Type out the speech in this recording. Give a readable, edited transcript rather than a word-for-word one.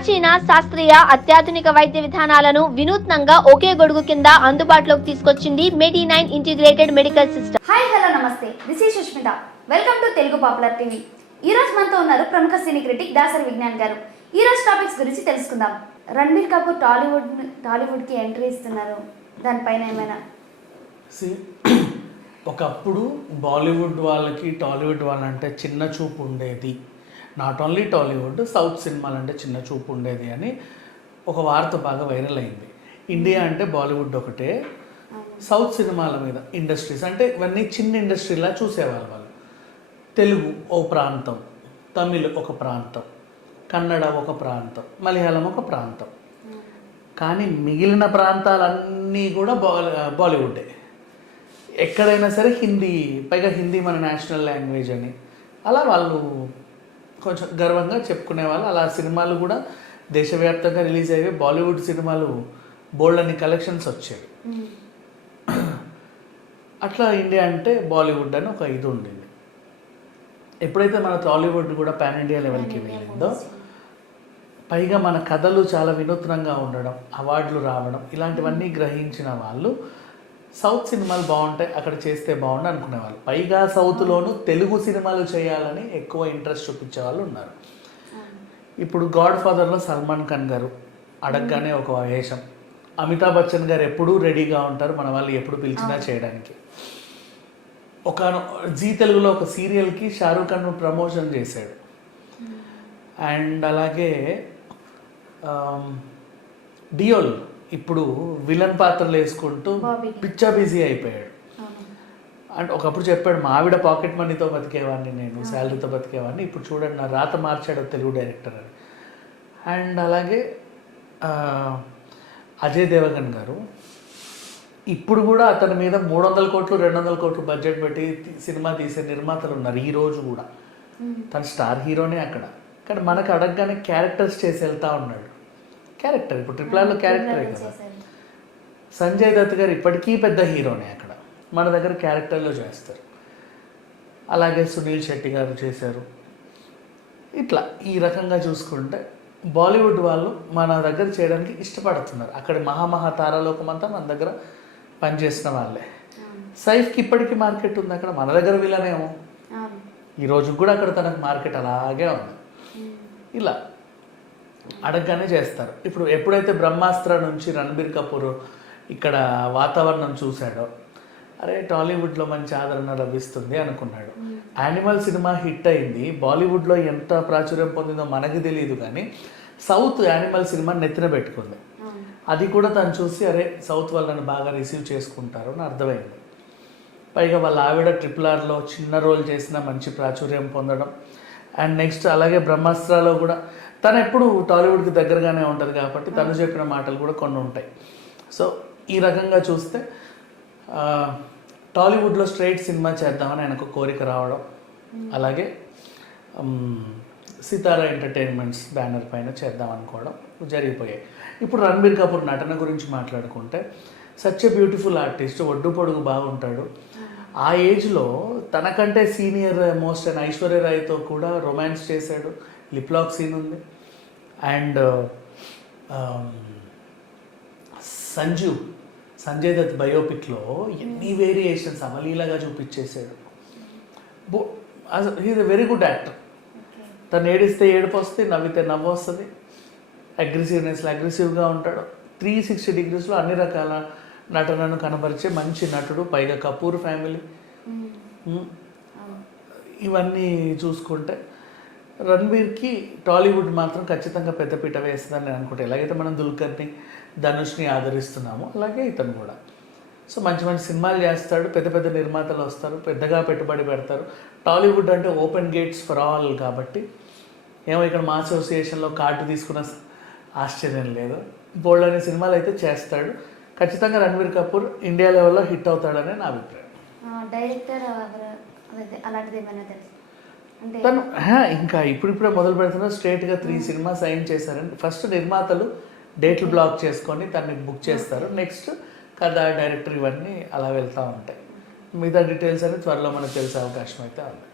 ప్రాచీన శాస్త్రీయ అత్యాధునిక వైద్య విధానాలను వినూత్నంగా ఒకే గొడుగు కింద అందుబాటులోకి తీసుకొచ్చింది మెడి9 integrated medical system. Hi hello నమస్తే, this is Sushmitha. Welcome to Telugu popular TV. ఈ రోజు మనతో ఉన్నారు ప్రముఖ సినీ క్రిటిక్ దాసరి విజ్ఞాన్ గారు. ఈ రోజు టాపిక్స్ గురించి తెలుసుకుందాం. రణబీర్ కపూర్ టాలీవుడ్కి ఎంట్రీ ఇస్తున్నారు, దానిపైన ఏమైనా? ఒకప్పుడు బాలీవుడ్ వాళ్ళకి టాలీవుడ్ వాళ్ళంటే చిన్న చూపు ఉండేది. నాట్ ఓన్లీ టాలీవుడ్, సౌత్ సినిమాలంటే చిన్న చూపు ఉండేది అని ఒక వార్త బాగా వైరల్ అయింది. ఇండియా అంటే బాలీవుడ్ ఒకటే, సౌత్ సినిమాల మీద ఇండస్ట్రీస్ అంటే ఇవన్నీ చిన్న ఇండస్ట్రీలా చూసేవాళ్ళు. వాళ్ళు తెలుగు ఒక ప్రాంతం, తమిళ్ ఒక ప్రాంతం, కన్నడ ఒక ప్రాంతం, మలయాళం ఒక ప్రాంతం. కానీ మిగిలిన ప్రాంతాలన్నీ కూడా బాలీవుడ్డే. ఎక్కడైనా సరే హిందీ, పైగా హిందీ మన నేషనల్ లాంగ్వేజ్ అని అలా వాళ్ళు కొంచెం గర్వంగా చెప్పుకునేవాళ్ళు. అలా సినిమాలు కూడా దేశవ్యాప్తంగా రిలీజ్ అయ్యేవి. బాలీవుడ్ సినిమాలు బోల్డ్ అని కలెక్షన్స్ వచ్చేవి. అట్లా ఇండియా అంటే బాలీవుడ్ అని ఒక ఇది ఉండింది. ఎప్పుడైతే మన టాలీవుడ్ కూడా పాన్ ఇండియా లెవెల్కి వెళ్ళిందో, పైగా మన కథలు చాలా వినూత్నంగా ఉండడం, అవార్డులు రావడం, ఇలాంటివన్నీ గ్రహించిన వాళ్ళు సౌత్ సినిమాలు బాగుంటాయి, అక్కడ చేస్తే బాగుండు అనుకునేవాళ్ళు. పైగా సౌత్లోనూ తెలుగు సినిమాలు చేయాలని ఎక్కువ ఇంట్రెస్ట్ చూపించే వాళ్ళు ఉన్నారు. ఇప్పుడు గాడ్ ఫాదర్లో సల్మాన్ ఖాన్ గారు అడగగానే ఒక వేషం, అమితాబ్ బచ్చన్ గారు ఎప్పుడూ రెడీగా ఉంటారు మన వాళ్ళు ఎప్పుడు పిలిచినా చేయడానికి. ఒక జీ తెలుగులో ఒక సీరియల్కి షారూఖ్ ఖాన్ ప్రమోషన్ చేశాడు. అండ్ అలాగే డియోల్ ఇప్పుడు విలన్ పాత్రలు వేసుకుంటూ పిచ్చా బిజీ అయిపోయాడు. అంటే ఒకప్పుడు చెప్పాడు, మా ఆవిడ పాకెట్ మనీతో బతికేవాడిని, నేను శాలరీతో బతికేవాడిని, ఇప్పుడు చూడండి నా రాత మార్చాడు తెలుగు డైరెక్టర్ అని. అండ్ అలాగే అజయ్ దేవగన్ గారు ఇప్పుడు కూడా అతని మీద 300 కోట్లు 200 కోట్లు బడ్జెట్ పెట్టి సినిమా తీసే నిర్మాతలు ఉన్నారు ఈ రోజు కూడా. తను స్టార్ హీరోనే అక్కడ, కానీ మనకు అడగగానే క్యారెక్టర్స్ చేసి వెళ్తూ ఉన్నాడు. క్యారెక్టర్ ఇప్పుడు ట్రిపుల్ క్యారెక్టరే కదా. సంజయ్ దత్ గారు ఇప్పటికీ పెద్ద హీరోనే అక్కడ, మన దగ్గర క్యారెక్టర్లో చేస్తారు. అలాగే సునీల్ శెట్టి గారు చేశారు. ఇట్లా ఈ రకంగా చూసుకుంటే బాలీవుడ్ వాళ్ళు మన దగ్గర చేయడానికి ఇష్టపడుతున్నారు. అక్కడ మహామహా తారాలోకమంతా మన దగ్గర పనిచేసిన వాళ్ళే. సైఫ్కి ఇప్పటికీ మార్కెట్ ఉంది అక్కడ, మన దగ్గర వీళ్ళనేమో ఈ రోజు కూడా అక్కడ తనకు మార్కెట్ అలాగే ఉంది. ఇలా అడగగానే చేస్తారు. ఇప్పుడు ఎప్పుడైతే బ్రహ్మాస్త్ర నుంచి రణబీర్ కపూర్ ఇక్కడ వాతావరణం చూశాడో, అరే టాలీవుడ్లో మంచి ఆదరణ లభిస్తుంది అనుకున్నాడు. యానిమల్ సినిమా హిట్ అయింది, బాలీవుడ్లో ఎంత ప్రాచుర్యం పొందిందో మనకి తెలియదు, కానీ సౌత్ యానిమల్ సినిమా నెత్తిన పెట్టుకుంది. అది కూడా తను చూసి అరే సౌత్ వాళ్ళని బాగా రిసీవ్ చేసుకుంటారు అని అర్థమైంది. పైగా వాళ్ళ ఆవిడ RRRలో చిన్న రోల్ చేసిన మంచి ప్రాచుర్యం పొందడం. అండ్ నెక్స్ట్ అలాగే బ్రహ్మాస్త్రాలో కూడా తను ఎప్పుడు టాలీవుడ్కి దగ్గరగానే ఉంటుంది కాబట్టి తను చెప్పిన మాటలు కూడా కొన్ని ఉంటాయి. సో ఈ రకంగా చూస్తే టాలీవుడ్లో స్ట్రైట్ సినిమా చేద్దామని ఆయనకు కోరిక రావడం, అలాగే సితారా ఎంటర్టైన్మెంట్స్ బ్యానర్ పైన చేద్దాం అనుకోవడం జరిగిపోయాయి. ఇప్పుడు రణబీర్ కపూర్ నటన గురించి మాట్లాడుకుంటే సచ్ ఎ బ్యూటిఫుల్ ఆర్టిస్ట్, ఒడ్డు పొడుగు బాగుంటాడు. ఆ ఏజ్లో తనకంటే సీనియర్ మోస్ట్ అయిన ఐశ్వర్య రాయ్తో కూడా రొమాన్స్ చేశాడు, లిప్ లాక్ సీన్ ఉంది. అండ్ సంజయ్ దత్ బయోపిక్లో ఎన్ని వేరియేషన్స్ అవలీలాగా చూపించేశాడు. He's a very good actor. తను ఏడిస్తే ఏడుపు వస్తుంది, నవ్వితే నవ్వు వస్తుంది. అగ్రెసివ్గా ఉంటాడు. 360 డిగ్రీస్లో అన్ని రకాల నటనను కనబరిచే మంచి నటుడు. పైగా కపూర్ ఫ్యామిలీ. ఇవన్నీ చూసుకుంటే రణబీర్కి టాలీవుడ్ మాత్రం ఖచ్చితంగా పెద్దపీట వేస్తుందని నేను అనుకుంటే. ఎలాగైతే మనం దుల్కర్ని, ధనుష్ని ఆదరిస్తున్నామో అలాగే ఇతను కూడా. సో మంచి మంచి సినిమాలు చేస్తాడు, పెద్ద పెద్ద నిర్మాతలు వస్తారు, పెద్దగా పెట్టుబడి పెడతారు. టాలీవుడ్ అంటే ఓపెన్ గేట్స్ ఫర్ ఆల్ కాబట్టి ఏమో ఇక్కడ మా అసోసియేషన్లో కార్డు తీసుకున్న ఆశ్చర్యం లేదు. బోల్డ్ అనే సినిమాలు అయితే చేస్తాడు. ఖచ్చితంగా రణబీర్ కపూర్ ఇండియా లెవెల్లో హిట్ అవుతాడని నా అభిప్రాయం. డైరెక్టర్ అలాంటిది ఏమైనా తెలుసు? తను ఇంకా ఇప్పుడిప్పుడే మొదలు పెడుతున్నారు. స్ట్రేట్గా 3 సినిమా సైన్ చేశారని ఫస్ట్ నిర్మాతలు డేట్లు బ్లాక్ చేసుకొని తనని బుక్ చేస్తారు. నెక్స్ట్ కథ, డైరెక్టర్ ఇవన్నీ అలా వెళ్తూ ఉంటాయి. మిగతా డీటెయిల్స్ అని త్వరలో మనకు తెలిసే అవకాశం అయితే ఉంది.